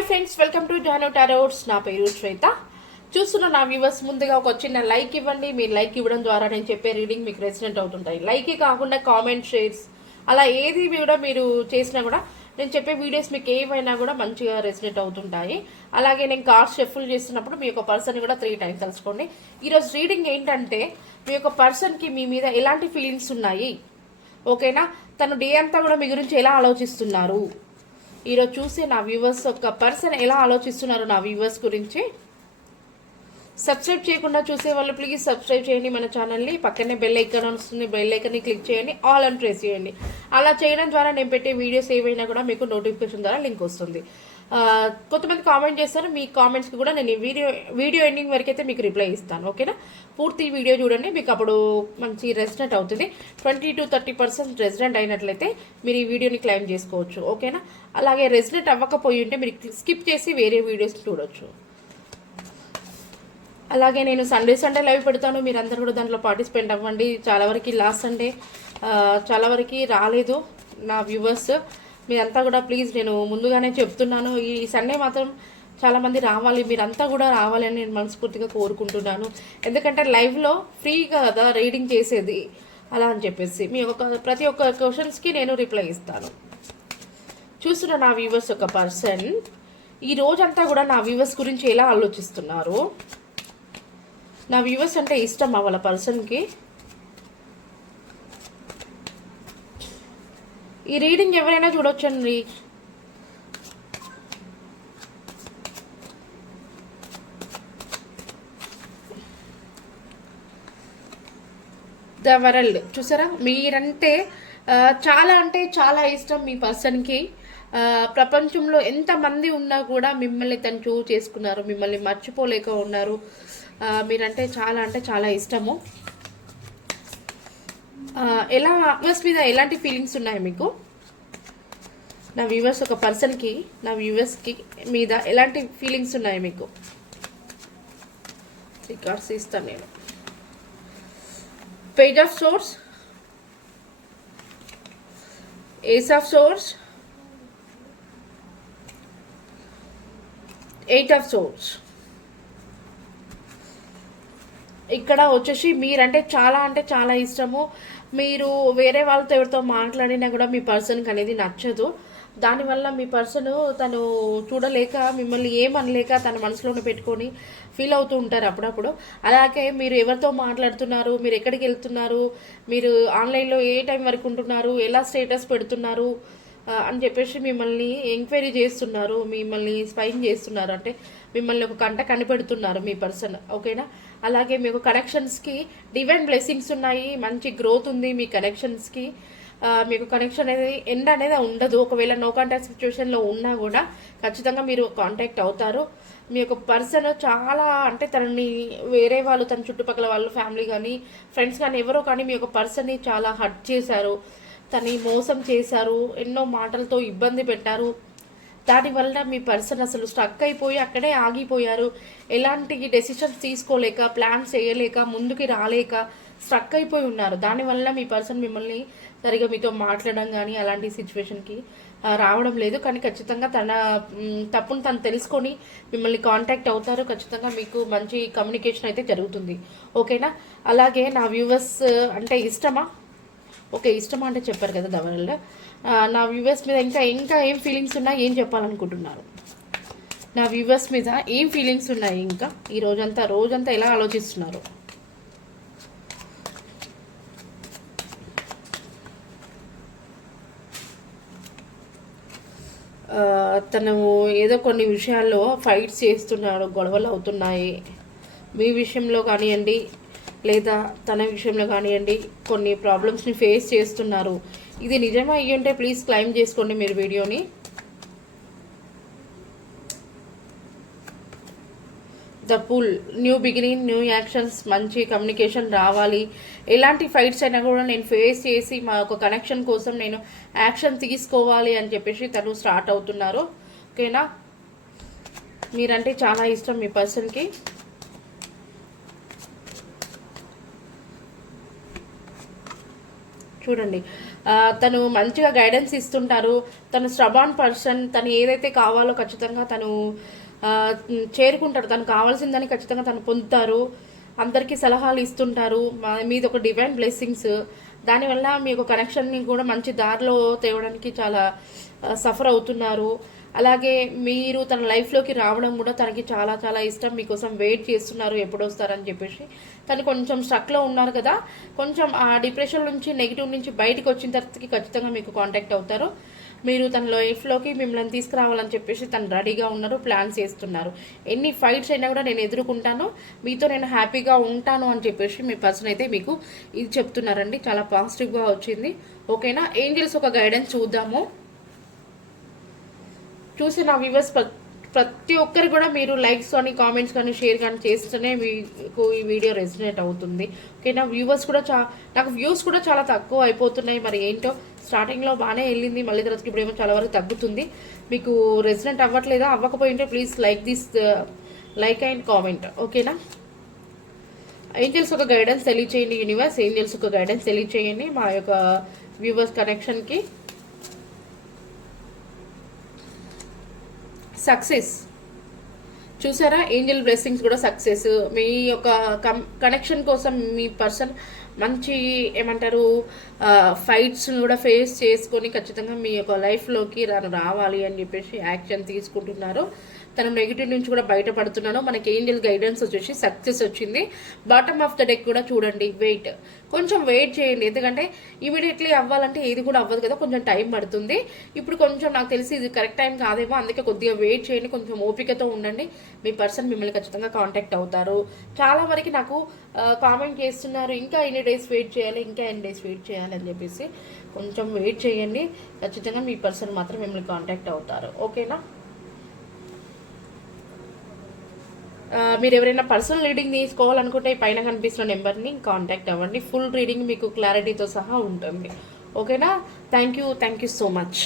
Hi friends, welcome to Jaano tarots. నా పేరు శ్వేత. చూస్తున్న నా వ్యూవర్స్, ముందుగా ఒక చిన్న లైక్ ఇవ్వండి. మీరు లైక్ ఇవ్వడం ద్వారా నేను చెప్పే రీడింగ్ మీకు రెసిడెంట్ అవుతుంటాయి. లైకే కాకుండా కామెంట్, షేర్స్ అలా ఏది కూడా మీరు చేసినా కూడా నేను చెప్పే వీడియోస్ మీకు ఏవైనా కూడా మంచిగా రెసిడెంట్ అవుతుంటాయి. అలాగే నేను కార్డ్స్ షఫుల్ చేస్తున్నప్పుడు మీ యొక్క పర్సన్ కూడా 3 టైమ్స్ తెలుసుకోండి. ఈరోజు రీడింగ్ ఏంటంటే, మీ యొక్క పర్సన్కి మీ మీద ఎలాంటి ఫీలింగ్స్ ఉన్నాయి, ఓకేనా? తను డే అంతా కూడా మీ గురించి ఎలా ఆలోచిస్తున్నారు, ఈరోజు చూసే నా వ్యూవర్స్ ఒక పర్సన్ ఎలా ఆలోచిస్తున్నారు నా వ్యూవర్స్ గురించి. సబ్స్క్రైబ్ చేయకుండా చూసే వాళ్ళు ప్లీజ్ సబ్స్క్రైబ్ చేయండి మన ఛానల్ని. పక్కనే బెల్ ఐకాన్ వస్తుంది, బెల్ ఐకాన్ని క్లిక్ చేయండి, ఆల్ అని ప్రెస్ చేయండి. అలా చేయడం ద్వారా నేను పెట్టే వీడియోస్ ఏవైనా కూడా మీకు నోటిఫికేషన్ ద్వారా లింక్ వస్తుంది. కొంతమంది కామెంట్ చేస్తారు, మీ కామెంట్స్కి కూడా నేను వీడియో ఎండింగ్ వరకు అయితే మీకు రిప్లై ఇస్తాను, ఓకేనా? పూర్తి వీడియో చూడండి, మీకు అప్పుడు మంచి రెసిడెంట్ అవుతుంది. 20 to 30% రెసిడెంట్ అయినట్లయితే మీరు ఈ వీడియోని క్లైమ్ చేసుకోవచ్చు, ఓకేనా? అలాగే రెసిడెంట్ అవ్వకపోయి ఉంటే మీరు స్కిప్ చేసి వేరే వీడియోస్ చూడొచ్చు. అలాగే నేను సండే లైవ్ పెడతాను, మీరందరూ కూడా దాంట్లో పార్టిసిపేట్ అవ్వండి. చాలా వరకు లాస్ట్ సండే చాలా వరకు రాలేదు నా వ్యూవర్స్. మీరంతా కూడా ప్లీజ్, నేను ముందుగానే చెప్తున్నాను, ఈ సండే మాత్రం చాలామంది రావాలి, మీరంతా కూడా రావాలని నేను మనస్ఫూర్తిగా కోరుకుంటున్నాను. ఎందుకంటే లైవ్లో ఫ్రీగా కదా రీడింగ్ చేసేది, అలా అని చెప్పేసి మీ ప్రతి ఒక్క క్వశ్చన్స్కి నేను రిప్లై ఇస్తాను. చూస్తున్న నా వ్యూవర్స్ ఒక పర్సన్ ఈ రోజంతా కూడా నా వ్యూవర్స్ గురించి ఎలా ఆలోచిస్తున్నారు, నా వ్యూవర్స్ అంటే ఇష్టం వాళ్ళ పర్సన్కి. ఈ రీడింగ్ ఎవరైనా చూడొచ్చండి. ద వరల్డ్ చూసారా, మీరంటే చాలా ఇష్టం మీ పర్సన్కి. ప్రపంచంలో ఎంతమంది ఉన్నా కూడా మిమ్మల్ని తను చూస్ చేసుకున్నారు, మిమ్మల్ని మర్చిపోలేక ఉన్నారు. మీరంటే చాలా ఇష్టము. ఎలా వ్యూవర్స్ మీద ఎలాంటి ఫీలింగ్స్ ఉన్నాయి మీకు, నా వ్యూవర్స్ ఒక పర్సన్కి, నా వ్యూవర్స్కి మీద ఎలాంటి ఫీలింగ్స్ ఉన్నాయి మీకు? రికార్డ్స్ ఇస్తాను నేను. Page of swords, ace of swords, 8 of swords. ఇక్కడ వచ్చేసి మీరంటే చాలా ఇష్టము. మీరు వేరే వాళ్ళతో ఎవరితో మాట్లాడినా కూడా మీ పర్సన్కి అనేది నచ్చదు. దానివల్ల మీ పర్సన్ తను చూడలేక, మిమ్మల్ని ఏమనలేక తన మనసులోనే పెట్టుకొని ఫీల్ అవుతూ ఉంటారు అప్పుడప్పుడు. అలాగే మీరు ఎవరితో మాట్లాడుతున్నారు, మీరు ఎక్కడికి వెళ్తున్నారు, మీరు ఆన్లైన్లో ఏ టైం వరకు ఉంటున్నారు, ఎలా స్టేటస్ పెడుతున్నారు అని చెప్పేసి మిమ్మల్ని ఎంక్వైరీ చేస్తున్నారు, మిమ్మల్ని స్పైన్ చేస్తున్నారు. అంటే మిమ్మల్ని ఒక కంట కనిపెడుతున్నారు మీ పర్సన్, ఓకేనా? అలాగే మీకు కనెక్షన్స్కి డివైన్ బ్లెస్సింగ్స్ ఉన్నాయి, మంచి గ్రోత్ ఉంది మీ కనెక్షన్స్కి. మీకు కనెక్షన్ అనేది ఎండ్ అనేది ఉండదు. ఒకవేళ నో కాంటాక్ట్ సిచ్యువేషన్లో ఉన్నా కూడా ఖచ్చితంగా మీరు కాంటాక్ట్ అవుతారు. మీ యొక్క పర్సన్ అంటే తనని వేరే వాళ్ళు, తన చుట్టుపక్కల వాళ్ళు, ఫ్యామిలీ కానీ ఫ్రెండ్స్ కానీ ఎవరో కానీ మీ యొక్క పర్సన్ని చాలా హర్ట్ చేశారు, తనని మోసం చేశారు, ఎన్నో మాటలతో ఇబ్బంది పెట్టారు. దానివల్ల మీ పర్సన్ అసలు స్టక్ అయిపోయి అక్కడే ఆగిపోయారు. ఎలాంటి డెసిషన్స్ తీసుకోలేక, ప్లాన్స్ చేయలేక, ముందుకి రాలేక స్టక్ అయిపోయి ఉన్నారు. దానివల్ల మీ పర్సన్ మిమ్మల్ని సరిగా మీతో మాట్లాడడం కానీ అలాంటి సిచ్యువేషన్కి రావడం లేదు. కానీ ఖచ్చితంగా తన తప్పును తను తెలుసుకొని మిమ్మల్ని కాంటాక్ట్ అవుతారు. ఖచ్చితంగా మీకు మంచి కమ్యూనికేషన్ అయితే జరుగుతుంది, ఓకేనా? అలాగే నా వ్యూవర్స్ అంటే ఇష్టమా? ఓకే, ఇష్టమా అంటే చెప్పారు కదా దవరల్లో. నా వ్యూవర్స్ మీద ఇంకా ఏం ఫీలింగ్స్ ఉన్నాయి, ఏం చెప్పాలనుకుంటున్నారు? నా వ్యూవర్స్ మీద ఏం ఫీలింగ్స్ ఉన్నాయి, ఇంకా ఈ రోజంతా ఎలా ఆలోచిస్తున్నారు? తను ఏదో కొన్ని విషయాల్లో ఫైట్స్ చేస్తున్నాడు, గొడవలు అవుతున్నాయి. మీ విషయంలో కానివ్వండి లేదా తన విషయంలో కానివ్వండి, కొన్ని ప్రాబ్లమ్స్ని ఫేస్ చేస్తున్నారు. ఇది నిజమే అయ్యి ఉంటే ప్లీజ్ క్లైమ్ చేసుకోండి మీరు వీడియోని. The pull, new beginning, new actions, మంచి కమ్యూనికేషన్ రావాలి. ఎలాంటి ఫైట్స్ అయినా కూడా నేను ఫేస్ చేసి మా ఒక కనెక్షన్ కోసం నేను యాక్షన్ తీసుకోవాలి అని చెప్పేసి తను స్టార్ట్ అవుతున్నారు, ఓకేనా? మీరంటే చాలా ఇష్టం మీ పర్సన్కి. చూడండి, తను మంచిగా గైడెన్స్ ఇస్తుంటారు. తను స్ట్రబాన్ పర్సన్. తను ఏదైతే కావాలో ఖచ్చితంగా తను చేరుకుంటారు. తను కావాల్సిందని ఖచ్చితంగా తను పొందుతారు. అందరికీ సలహాలు ఇస్తుంటారు. మీది ఒక డివైన్ బ్లెస్సింగ్స్. దానివల్ల మీ యొక్క కనెక్షన్ని కూడా మంచి దారిలో తేవడానికి చాలా సఫర్ అవుతున్నారు. అలాగే మీరు తన లైఫ్లోకి రావడం కూడా తనకి చాలా చాలా ఇష్టం. మీకోసం వెయిట్ చేస్తున్నారు ఎప్పుడు వస్తారని చెప్పేసి. తను కొంచెం స్ట్రక్లో ఉన్నారు కదా, కొంచెం ఆ డిప్రెషన్ నుంచి నెగిటివ్ నుంచి బయటకు వచ్చిన తర్వాతకి ఖచ్చితంగా మీకు కాంటాక్ట్ అవుతారు. మీరు తన లైఫ్లోకి మిమ్మల్ని తీసుకురావాలని చెప్పేసి తను రెడీగా ఉన్నారు, ప్లాన్స్ చేస్తున్నారు. ఎన్ని ఫైట్స్ అయినా కూడా నేను ఎదుర్కొంటాను, మీతో నేను హ్యాపీగా ఉంటాను అని చెప్పేసి మీ పర్సన్ అయితే మీకు ఇది చెప్తున్నారండి. చాలా పాజిటివ్గా వచ్చింది. ఓకేనా, ఏంజల్స్ ఒక గైడెన్స్ చూద్దాము. చూసి నా వ్యూవర్స్ ప్రతి ఒక్కరు కూడా మీరు లైక్స్ కానీ కామెంట్స్ కానీ షేర్ కానీ చేస్తేనే మీకు ఈ వీడియో రెసినేట్ అవుతుంది. ఓకేనా, వ్యూవర్స్ కూడా నాకు వ్యూస్ కూడా చాలా తక్కువ అయిపోతున్నాయి. మరి ఏంటో స్టార్టింగ్లో బాగానే వెళ్ళింది, మళ్ళీ తర్వాతకి ఇప్పుడు ఏమో చాలా వరకు తగ్గుతుంది. మీకు రెసినేట్ అవ్వట్లేదా? అవ్వకపోయింటే ప్లీజ్ లైక్ అండ్ కామెంట్. ఓకేనా, ఏంజల్స్ ఒక గైడెన్స్ తెలియచేయండి. యూనివర్స్ ఏంజల్స్ ఒక గైడెన్స్ తెలియచేయండి మా యొక్క వ్యూవర్స్ కనెక్షన్కి. సక్సెస్ చూసారా, ఏంజల్ బ్లెస్సింగ్స్ కూడా సక్సెస్. మీ యొక్క కనెక్షన్ కోసం మీ పర్సన్ మంచి ఏమంటారు ఫైట్స్ని కూడా ఫేస్ చేసుకొని ఖచ్చితంగా మీ యొక్క లైఫ్లోకి రావాలి అని చెప్పేసి యాక్షన్ తీసుకుంటున్నారు. తను నెగిటివ్ నుంచి కూడా బయటపడుతున్నాను. మనకి ఏంజల్ గైడెన్స్ వచ్చేసి సక్సెస్ వచ్చింది. బాటమ్ ఆఫ్ ద డెక్ కూడా చూడండి. కొంచెం వెయిట్ చేయండి, ఎందుకంటే ఇమీడియట్లీ అవ్వాలంటే ఏది కూడా అవ్వదు కదా, కొంచెం టైం పడుతుంది. ఇప్పుడు కొంచెం నాకు తెలిసి ఇది కరెక్ట్ టైం కాదేమో, అందుకే కొద్దిగా వెయిట్ చేయండి, కొంచెం ఓపికతో ఉండండి. మీ పర్సన్ మిమ్మల్ని ఖచ్చితంగా కాంటాక్ట్ అవుతారు. చాలా వరకు నాకు కామెంట్ చేస్తున్నారు, ఇంకా ఎన్ని డేస్ వెయిట్ చేయాలి, ఇంకా ఎన్ని డేస్ వెయిట్ చేయాలి అని చెప్పేసి. కొంచెం వెయిట్ చేయండి, ఖచ్చితంగా మీ పర్సన్ మాత్రం మిమ్మల్ని కాంటాక్ట్ అవుతారు. ఓకేనా, మీరు ఎవరైనా పర్సనల్ రీడింగ్ తీసుకోవాలనుకుంటే పైన కనిపిస్తున్న నెంబర్ని కాంటాక్ట్ అవ్వండి. ఫుల్ రీడింగ్ మీకు క్లారిటీతో సహా ఉంటుంది. ఓకేనా, థ్యాంక్ యూ సో మచ్.